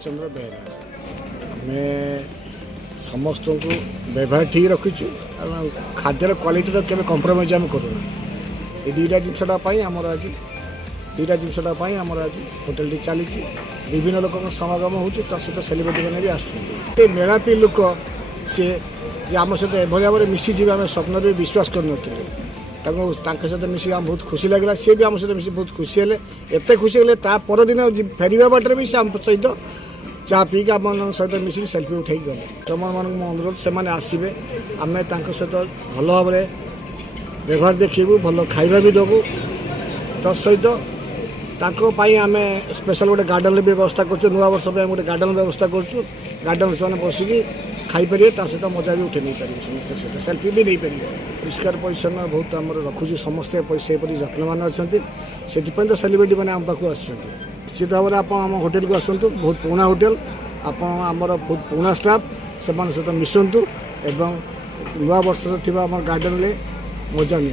चंद्र बेहरा आम समस्त को व्यवहार ठीक रखीचु खाद्यर क्वालिटी के कंप्रोमाइज आम करूना ये दुईटा जिनसापी आमर आज दुईटा जिनसापी आमर आज होटेल चली विभिन्न लोक समागम हो सहित सेलिब्रिटी मैंने भी आसुँच मेलापी लोक सी आम सहित एभली भाव में मिशीजी आम स्वप्न भी विश्वास कर सहित मिसिक आम बहुत खुशी लगे सी भी आम सहित मिसी बहुत खुशी है एत खुशी हेल्ले परदिन फेरवा बाटर भी आम सहित चा पीक आम सहित मिसिक सेल्फी उठे गले कस्टमर मान अनुरोध से आसवे आम सहित भल भाव में व्यवहार देखू भल खाଇବା भी देवु तहित आम स्पेशल गोटे गार्डन व्यवस्था कर नुआ वर्ष गोटे गार्डन व्यवस्था कर गार्डन से बसिकी खाईपर सहित मजा भी उठे नहीं पारे समस्त सहित सेल्फी भी नहीं पारे परिष्कार परिच्छन्न बहुत आम रखुचु समस्ते पैसा जत्नवान अच्छा से तो सेलिब्रिटी मैंने आम पाक आस निश्चित भाव में आप होटेल को आसतु बहुत पुराना होटेल आमर बहुत पुराना स्टाफ से सहित मिशंतु एवं नुआ वर्ष आम गार्डन में मजा नि।